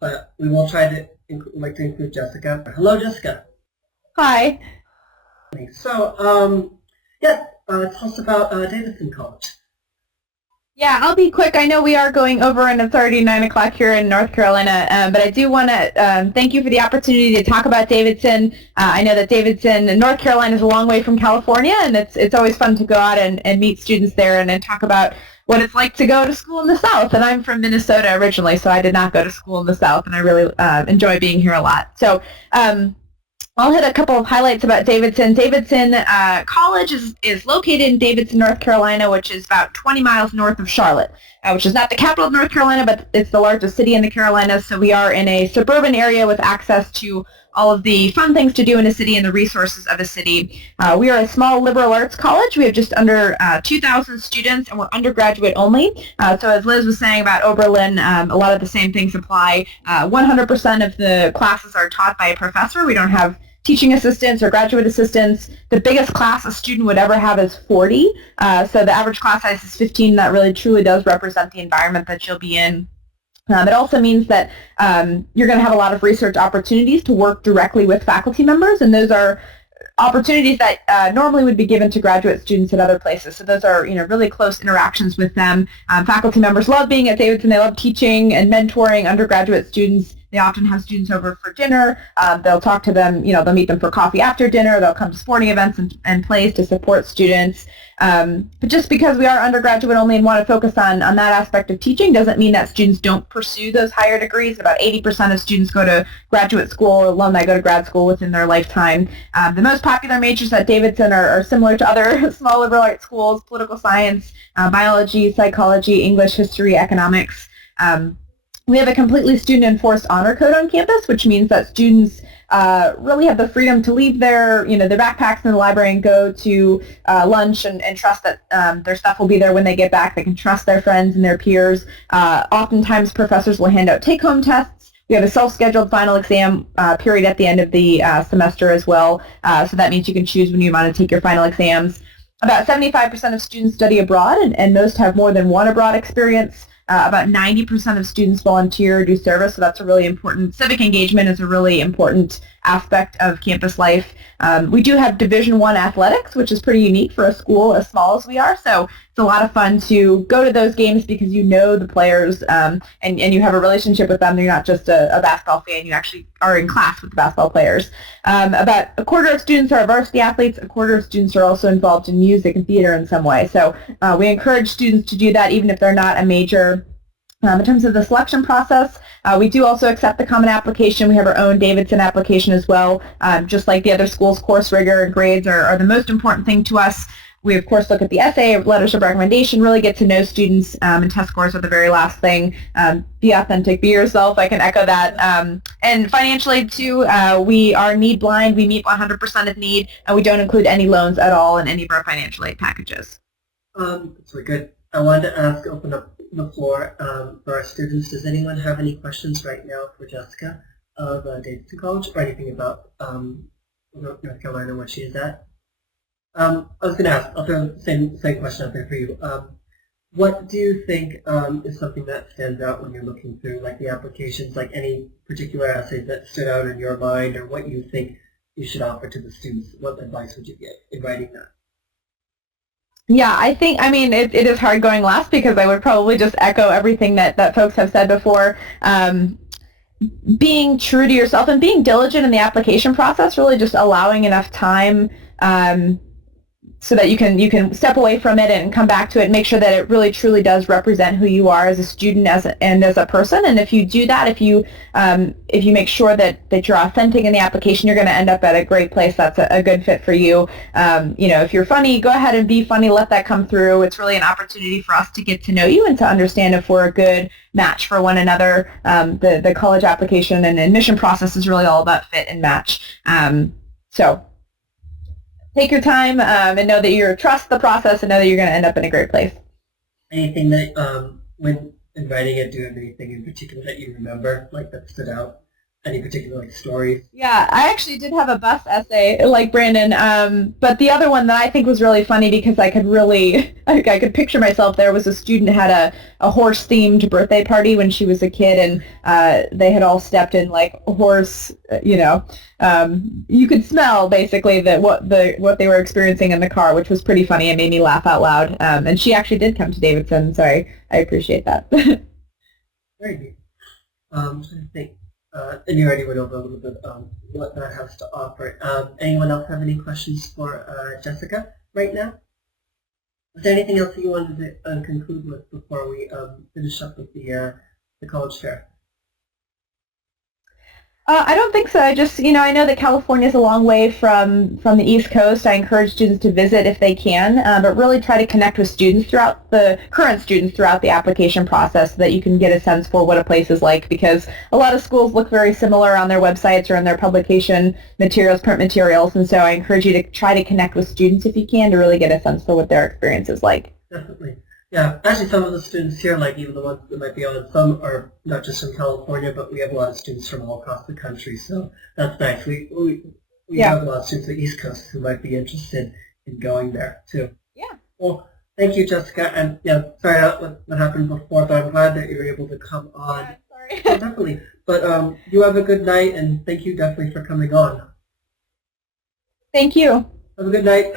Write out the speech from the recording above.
but we will try to include Jessica. Hello, Jessica. Hi. So, tell us about Davidson College. Yeah, I'll be quick. I know we are going over and it's already 9 o'clock here in North Carolina, but I do want to thank you for the opportunity to talk about Davidson. I know that Davidson, North Carolina is a long way from California, and it's always fun to go out and meet students there and talk about what it's like to go to school in the South. And I'm from Minnesota originally, so I did not go to school in the South, and I really enjoy being here a lot. So I'll hit a couple of highlights about Davidson. Davidson College is located in Davidson, North Carolina, which is about 20 miles north of Charlotte, which is not the capital of North Carolina, but it's the largest city in the Carolinas. So we are in a suburban area with access to all of the fun things to do in a city and the resources of a city. We are a small liberal arts college. We have just under 2,000 students, and we're undergraduate only. So as Liz was saying about Oberlin, a lot of the same things apply. 100% of the classes are taught by a professor. We don't have teaching assistants or graduate assistants. The biggest class a student would ever have is 40. So the average class size is 15. That really truly does represent the environment that you'll be in. It also means that you're going to have a lot of research opportunities to work directly with faculty members, and those are opportunities that normally would be given to graduate students at other places. So those are, really close interactions with them. Faculty members love being at Davidson. They love teaching and mentoring undergraduate students. They often have students over for dinner. They'll talk to them, they'll meet them for coffee after dinner. They'll come to sporting events and plays to support students. But just because we are undergraduate only and want to focus on that aspect of teaching doesn't mean that students don't pursue those higher degrees. About 80% of students go to graduate school, or alumni go to grad school within their lifetime. The most popular majors at Davidson are similar to other small liberal arts schools: political science, biology, psychology, English, history, economics. We have a completely student-enforced honor code on campus, which means that students really have the freedom to leave their backpacks in the library and go to lunch and trust that their stuff will be there when they get back. They can trust their friends and their peers. Oftentimes, professors will hand out take-home tests. We have a self-scheduled final exam period at the end of the semester as well. So that means you can choose when you want to take your final exams. About 75% of students study abroad, and most have more than one abroad experience. About 90% of students volunteer or do service, so that's a really important, civic engagement is a really important aspect of campus life. We do have Division I athletics, which is pretty unique for a school as small as we are, so it's a lot of fun to go to those games because you know the players and you have a relationship with them. You're not just a basketball fan, you actually are in class with the basketball players. About a quarter of students are varsity athletes, a quarter of students are also involved in music and theater in some way, so we encourage students to do that even if they're not a major. In terms of the selection process, we do also accept the common application. We have our own Davidson application as well. Just like the other schools, course rigor and grades are the most important thing to us. We, of course, look at the essay, letters of recommendation, really get to know students, and test scores are the very last thing. Be authentic, be yourself. I can echo that. And financially, too, we are need blind. We meet 100% of need, and we don't include any loans at all in any of our financial aid packages. That's really good. I wanted to open up the floor for our students. Does anyone have any questions right now for Jessica of Davidson College, or anything about North Carolina, where she is at? I was going to ask, I'll throw the same question out there for you. What do you think is something that stands out when you're looking through the applications, any particular essays that stood out in your mind, or what you think you should offer to the students? What advice would you give in writing that? Yeah, it is hard going last because I would probably just echo everything that folks have said before. Being true to yourself and being diligent in the application process, really just allowing enough time so that you can step away from it and come back to it and make sure that it really truly does represent who you are as a student and as a person. And if you do that, if you make sure that you're authentic in the application, you're going to end up at a great place that's a good fit for you. If you're funny, go ahead and be funny. Let that come through. It's really an opportunity for us to get to know you and to understand if we're a good match for one another. The college application and admission process is really all about fit and match. So take your time and know that you trust the process and know that you're going to end up in a great place. Anything that, when writing it, do you have anything in particular that you remember, that stood out any particular like stories? Yeah, I actually did have a bus essay like Brandon, but the other one that I think was really funny because I could really, I could picture myself there was a student had a horse-themed birthday party when she was a kid, and they had all stepped in like horse, you could smell basically that what they were experiencing in the car, which was pretty funny. It made me laugh out loud, and she actually did come to Davidson, so I appreciate that. Very neat. I'm trying to think. And you already went over a little bit what that has to offer. Anyone else have any questions for Jessica right now? Is there anything else that you wanted to conclude with before we finish up with the college fair? I don't think so. I just, I know that California is a long way from the East Coast. I encourage students to visit if they can, but really try to connect with current students throughout the application process so that you can get a sense for what a place is like, because a lot of schools look very similar on their websites or in their publication materials, print materials, and so I encourage you to try to connect with students if you can to really get a sense for what their experience is like. Definitely. Yeah, actually some of the students here, like even the ones that might be on, some are not just from California, but we have a lot of students from all across the country, so that's nice. We have a lot of students on the East Coast who might be interested in going there, too. Yeah. Well, thank you, Jessica, and yeah, sorry what happened before, but I'm glad that you were able to come on. Yeah, sorry. Oh, definitely. But you have a good night, and thank you definitely for coming on. Thank you. Have a good night.